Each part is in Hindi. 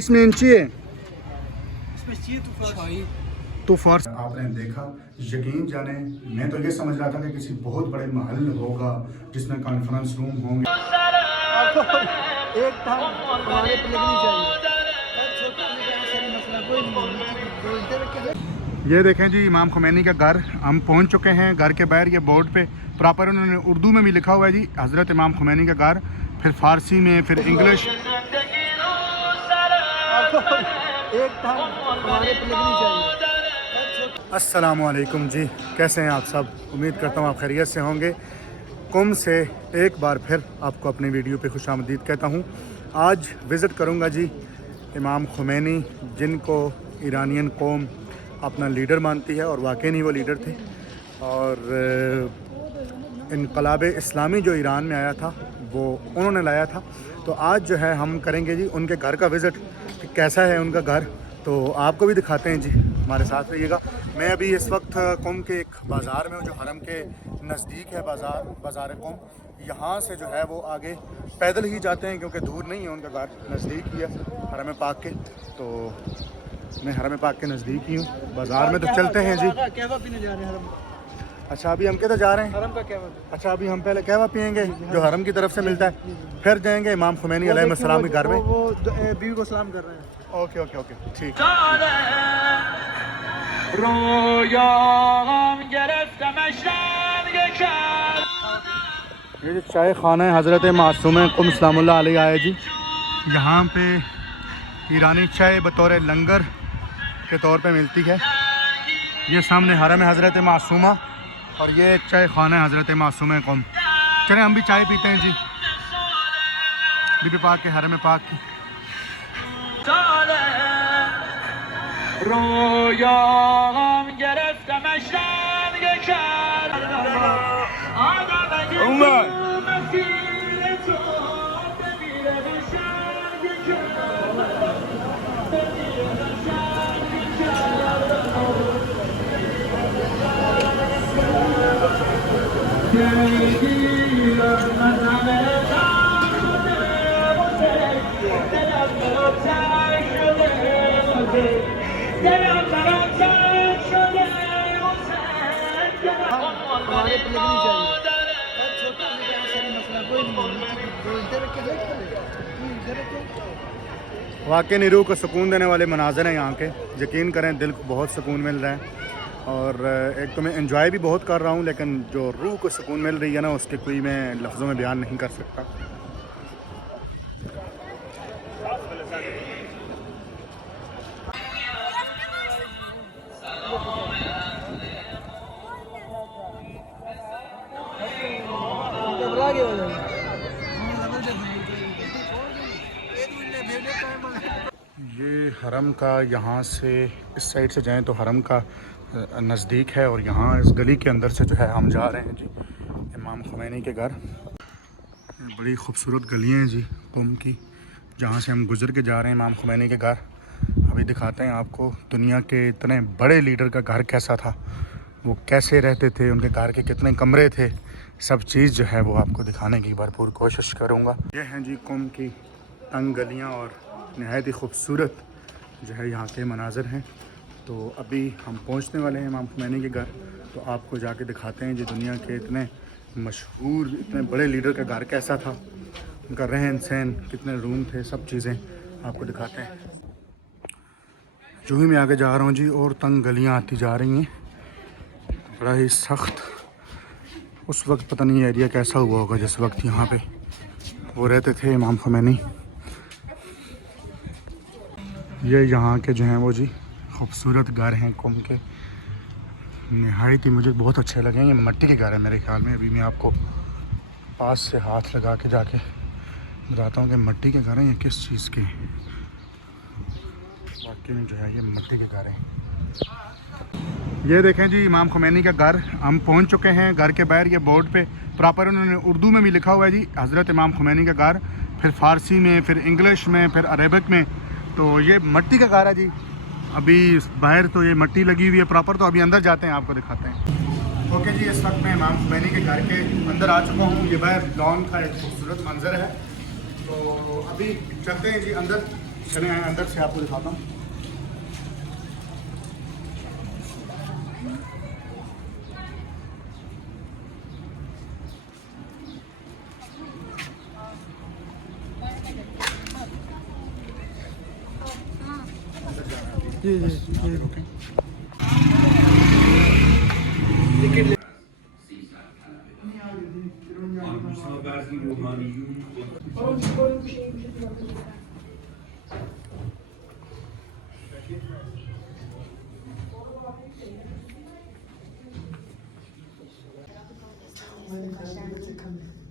इसमें इंची है तो फॉर्स। आपने देखा, यकीन जाने मैं तो ये समझ रहा था कि किसी बहुत बड़े महल होगा जिसमें कॉन्फ्रेंस रूम होंगे। एक था हमारे प्लेगनी चाहिए। ये देखें जी इमाम खुमैनी का घर, हम पहुंच चुके हैं। घर के बाहर ये बोर्ड पे प्रॉपर उन्होंने उर्दू में भी लिखा हुआ है जी, हज़रत इमाम खुमैनी का घर, फिर फ़ारसी में, फिर इंग्लिश। एक था हमारे प्लेगनी चाहिए। अस्सलामु अलैकुम जी, कैसे हैं आप सब? उम्मीद करता हूँ आप खैरियत से होंगे। कुम से एक बार फिर आपको अपनी वीडियो पे खुशामदीद कहता हूँ। आज विज़िट करूँगा जी इमाम खुमैनी, जिनको ईरानियन कौम अपना लीडर मानती है, और वाकई नहीं वो लीडर थे। और इनकलाब इस्लामी जो ईरान में आया था वो उन्होंने लाया था। तो आज जो है हम करेंगे जी उनके घर का विज़िट, कि कैसा है उनका घर, तो आपको भी दिखाते हैं जी, हमारे साथ रहिएगा। मैं अभी इस वक्त कुम के एक बाज़ार में हूँ जो हरम के नज़दीक है। बाज़ार कुम, यहाँ से जो है वो आगे पैदल ही जाते हैं क्योंकि दूर नहीं है, उनका घर नज़दीक ही है हरम पाक के। तो मैं हरम पाक के नज़दीक ही हूँ, बाज़ार में तो चलते हैं जी। कहवा पीने जा रहे हैं हरम। अच्छा अभी हम किधर जा रहे हैं? हरम का कहवा। अच्छा अभी हम पहले कहवा पियेंगे जो हरम की तरफ से मिलता है, फिर जाएंगे इमाम खुमैनी अलैहिस्सलाम के घर में। वो बीवी को सलाम कर रहे हैं। ओके ओके ओके ठीक। ये जो चाय खाना है हज़रत मासूम कुम सलामुल्लाह अलैहि आया जी, यहाँ पे ईरानी चाय बतौर लंगर के तौर पे मिलती है। ये सामने हरम है हज़रत मासूमा, और ये चाय खाना है हज़रत मासूम कुम। चलें हम भी चाय पीते हैं जी, बीबी पाक के हरम पाक की। हमारे प्लेगनी चाहिए। वाकई नी रूह को सुकून देने वाले मनाज़र हैं यहाँ के, यकीन करें दिल को बहुत सुकून मिल रहा है। और एक तो मैं एंजॉय भी बहुत कर रहा हूँ, लेकिन जो रूह को सुकून मिल रही है ना, उसके कोई मैं लफ्ज़ों में बयान नहीं कर सकता। ये हरम का, यहाँ से इस साइड से जाएं तो हरम का नज़दीक है, और यहाँ इस गली के अंदर से जो है हम जा रहे हैं जी इमाम खुमैनी के घर। बड़ी खूबसूरत गलियाँ हैं जी कुम की, जहाँ से हम गुज़र के जा रहे हैं इमाम खुमैनी के घर। अभी दिखाते हैं आपको दुनिया के इतने बड़े लीडर का घर कैसा था, वो कैसे रहते थे, उनके घर के कितने कमरे थे, सब चीज़ जो है वो आपको दिखाने की भरपूर कोशिश करूँगा। ये हैं जी कुम की तंग गलियाँ, और नहायत ही खूबसूरत जो है यहाँ के मनाज़र हैं। तो अभी हम पहुँचने वाले हैं इमाम खुमैनी के घर, तो आपको जाके दिखाते हैं जी दुनिया के इतने मशहूर, इतने बड़े लीडर का घर कैसा था, उनका रहन सहन, कितने रूम थे, सब चीज़ें आपको दिखाते हैं। जो ही मैं आगे जा रहा हूँ जी और तंग गलियाँ आती जा रही हैं, बड़ा ही सख्त। उस वक्त पता नहीं एरिया कैसा हुआ होगा जिस वक्त यहाँ पे वो रहते थे इमाम खुमैनी। ये यहाँ के जो हैं वो जी खूबसूरत घर हैं कुम के, नहायत ही मुझे बहुत अच्छे लगे। ये मिट्टी के घर है मेरे ख्याल में। अभी मैं आपको पास से हाथ लगा के जाके बताता हूँ कि मिट्टी के घर हैं या किस चीज़ के। वाकई में जो है ये मिट्टी के घर हैं। ये देखें जी इमाम खुमैनी का घर, हम पहुंच चुके हैं। घर के बाहर ये बोर्ड पे प्रॉपर उन्होंने उर्दू में भी लिखा हुआ है जी, हज़रत इमाम खुमैनी का घर, फिर फ़ारसी में, फिर इंग्लिश में, फिर अरेबिक में। तो ये मिट्टी का घर है जी। अभी बाहर तो ये मिट्टी लगी हुई है प्रॉपर, तो अभी अंदर जाते हैं, आपको दिखाते हैं। ओके जी, इस वक्त मैं इमाम खुमैनी के घर के अंदर आ चुका हूँ। ये बाहर लॉन का एक खूबसूरत मंजर है। तो अभी चलते हैं जी अंदर, चले आए अंदर से आपको दिखाता हूँ। जी जी जी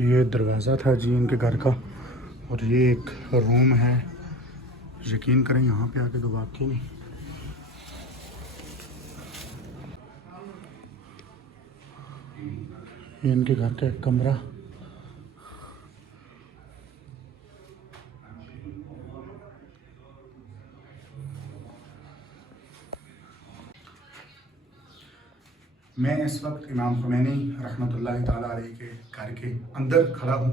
ये दरवाज़ा था जी इनके घर का, और ये एक रूम है। यकीन करें यहाँ पे आके तो वाकई नहीं ये इनके घर का एक कमरा। मैं इस वक्त इमाम खुमैनी रहमतुल्लाहि ताला अलैहि के घर के अंदर खड़ा हूँ,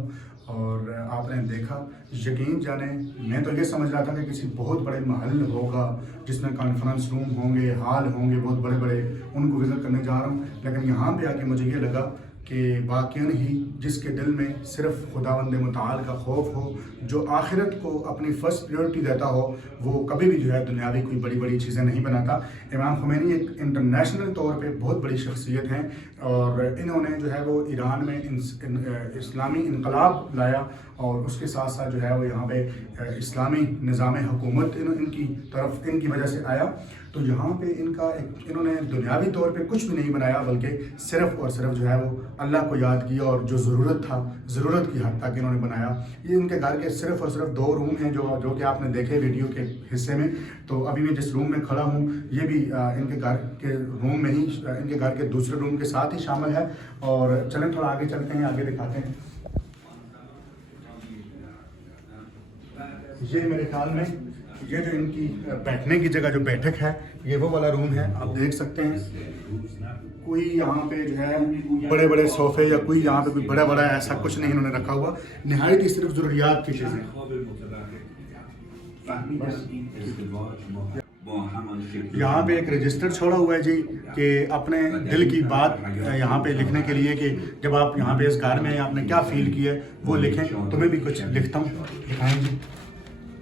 और आपने देखा, यकीन जाने मैं तो ये समझ रहा था कि किसी बहुत बड़े महल होगा जिसमें कॉन्फ्रेंस रूम होंगे, हॉल होंगे बहुत बड़े बड़े, उनको विज़िट करने जा रहा हूँ। लेकिन यहाँ पे आके मुझे ये लगा कि वाक़ई ही जिसके दिल में सिर्फ खुदावंद मुताल का खौफ हो, जो आखिरत को अपनी फ़र्स्ट प्रायोरिटी देता हो, वो कभी भी जो है दुनियावी कोई बड़ी बड़ी चीज़ें नहीं बनाता। इमाम खुमैनी एक इंटरनेशनल तौर पे बहुत बड़ी शख्सियत हैं, और इन्होंने जो है वो ईरान में इस्लामी इनकलाब लाया, और उसके साथ साथ जो है वो यहाँ पे इस्लामी निज़ाम हुकूमत इनकी वजह से आया। तो यहाँ पे इन्होंने दुनियावी तौर पे कुछ भी नहीं बनाया, बल्कि सिर्फ़ और सिर्फ जो है वो अल्लाह को याद किया, और जो ज़रूरत की हद तक इन्होंने बनाया। ये इनके घर के सिर्फ़ और सिर्फ 2 रूम हैं जो कि आपने देखे वीडियो के हिस्से में। तो अभी मैं जिस रूम में खड़ा हूँ ये भी इनके घर के रूम में ही, इनके घर के दूसरे रूम के साथ ही शामिल है। और चलें थोड़ा आगे चलते हैं, आगे दिखाते हैं। ये मेरे ख्याल में ये जो इनकी बैठने की जगह, जो बैठक है, ये वो वाला रूम है। आप देख सकते हैं कोई यहाँ पे जो है बड़े बड़े सोफ़े या कोई यहाँ पे कोई बड़ा ऐसा कुछ नहीं इन्होंने रखा हुआ, नहायत ही सिर्फ ज़रूरियात की चीज़ें। यहाँ पे एक रजिस्टर छोड़ा हुआ है जी कि अपने दिल की बात यहाँ पे लिखने के लिए, कि जब आप यहाँ पे इस घर में आपने क्या फ़ील किया है वो लिखें। तो मैं भी कुछ लिखता हूँ, दिखाएँ जी।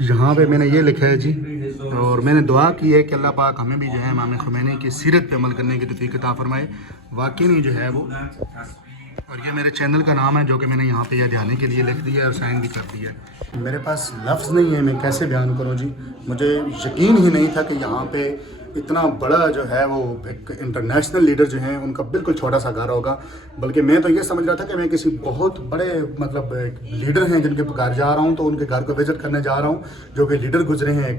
यहाँ पे मैंने ये लिखा है जी, और मैंने दुआ की है कि अल्लाह पाक हमें भी जो है इमाम खुमैनी की सीरत पे अमल करने की तौफीक अता फरमाए। वाकई नहीं जो है वो, और ये मेरे चैनल का नाम है जो कि मैंने यहाँ पे ध्यान के लिए लिख दिया है और साइन भी कर दिया है। मेरे पास लफ्ज़ नहीं है, मैं कैसे बयान करूँ जी। मुझे यकीन ही नहीं था कि यहाँ पे इतना बड़ा जो है वो एक इंटरनेशनल लीडर जो हैं उनका बिल्कुल छोटा सा घर होगा। बल्कि मैं तो ये समझ रहा था कि मैं किसी बहुत बड़े मतलब एक लीडर हैं जिनके घर जा रहा हूँ, तो उनके घर को विज़िट करने जा रहा हूँ, जो कि लीडर गुजरे हैं,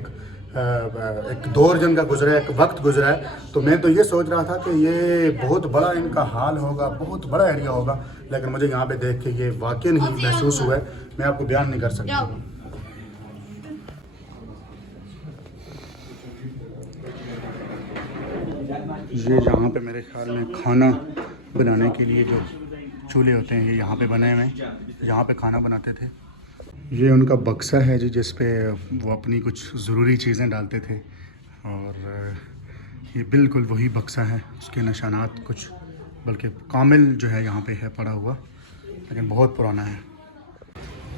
एक दौर जिनका गुजरा है, एक वक्त गुजरा है। तो मैं तो ये सोच रहा था कि ये बहुत बड़ा इनका हाल होगा, बहुत बड़ा एरिया होगा, लेकिन मुझे यहाँ पे देख के ये वाकई नहीं महसूस हुआ है। मैं आपको बयान नहीं कर सकता। ये यहाँ पे मेरे ख्याल में खाना बनाने के लिए जो चूल्हे होते हैं ये यहाँ पे बने हुए हैं, यहाँ पे खाना बनाते थे। ये उनका बक्सा है जी जिस पे वो अपनी कुछ ज़रूरी चीज़ें डालते थे, और ये बिल्कुल वही बक्सा है, उसके निशानात कुछ बल्कि कामिल जो है यहाँ पे है पड़ा हुआ, लेकिन बहुत पुराना है।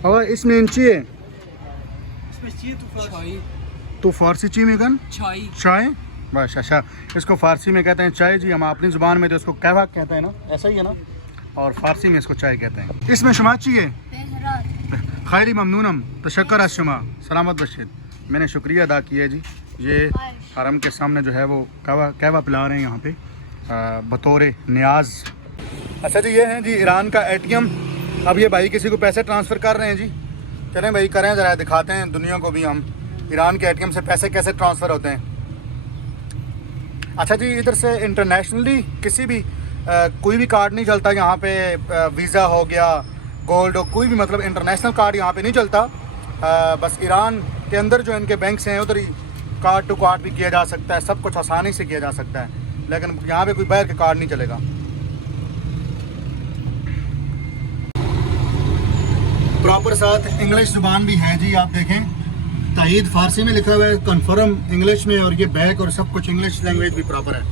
और इसमें इंची है इसमें चाहिए तो फारसी ची में कन चाय चाय, बस अच्छा। इसको फ़ारसी में कहते हैं चाय जी, हम अपनी ज़ुबान में तो इसको कहवा कहते हैं ना, ऐसा ही है ना, और फ़ारसी में इसको चाय कहते हैं। इसमें शुमा चाहिए खैरी ममनूनम तशक्कर अशमा सलामत बशीर। मैंने शुक्रिया अदा किया है जी। ये हरम के सामने जो है वो कहवा पिला रहे हैं यहाँ पे बतौर नियाज। अच्छा जी, ये है जी ईरान का ATM। अब ये भाई किसी को पैसे ट्रांसफ़र कर रहे हैं जी, चलें भाई करें ज़रा, दिखाते हैं दुनिया को भी हम ईरान के ATM से पैसे कैसे ट्रांसफ़र होते हैं। अच्छा जी, इधर से इंटरनेशनली किसी भी कोई भी कार्ड नहीं चलता यहाँ पे, वीज़ा हो गया, गोल्ड हो, कोई भी मतलब इंटरनेशनल कार्ड यहाँ पे नहीं चलता। बस ईरान के अंदर जो इनके बैंक्स हैं उधर ही कार्ड टू कार्ड भी किया जा सकता है, सब कुछ आसानी से किया जा सकता है, लेकिन यहाँ पे कोई बाहर के कार्ड नहीं चलेगा। प्रॉपर साथ इंग्लिश ज़ुबान भी है जी, आप देखें तायद फ़ारसी में लिखा हुआ है, कन्फर्म इंग्लिश में, और ये बैक और सब कुछ इंग्लिश लैंग्वेज भी प्रॉपर है।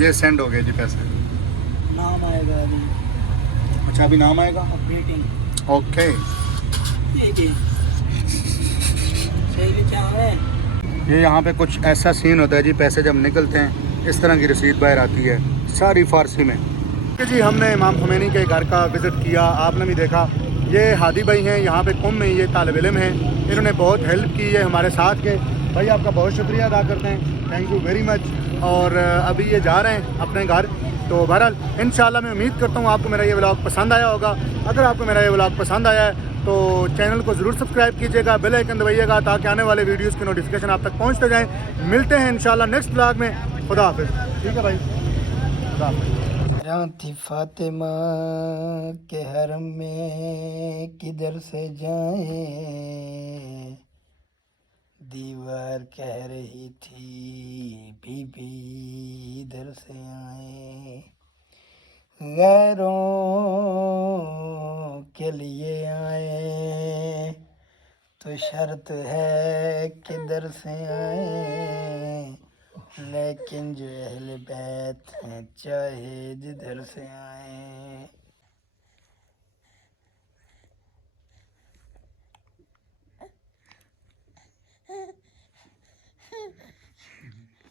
ये सेंड हो गए जी पैसे। नाम आएगा अभी, अच्छा अभी नाम आएगा, अपडेटिंग। ओके। ये यहाँ पे कुछ ऐसा सीन होता है जी, पैसे जब निकलते हैं इस तरह की रसीद बाहर आती है सारी फ़ारसी में। कि जी हमने इमाम ख़ुमैनी के घर का विज़िट किया, आपने भी देखा। ये हादी भाई हैं यहाँ पे कुम में, ये तालिब इल्म हैं, इन्होंने बहुत हेल्प की है हमारे साथ के। भाई आपका बहुत शुक्रिया अदा करते हैं, थैंक यू वेरी मच। और अभी ये जा रहे हैं अपने घर। तो बहरहाल इंशाल्लाह मैं उम्मीद करता हूँ आपको मेरा ये व्लॉग पसंद आया होगा। अगर आपको मेरा ये व्लॉग पसंद आया है तो चैनल को ज़रूर सब्सक्राइब कीजिएगा, बेल आइकन दबाइएगा ताकि आने वाले वीडियोज़ की नोटिफिकेशन आप तक पहुँचते जाएँ। मिलते हैं इंशाल्लाह नेक्स्ट व्लॉग में। खुदा हाफिज़। ठीक है भाई, खुदा हाफिज़। थी फातिमा के हरम में किधर से जाएं, दीवार कह रही थी बीबी इधर से आए। गैरों के लिए आए तो शर्त है किधर से आए, लेकिन जो अहले बैत हैं चाहे जिधर से आए।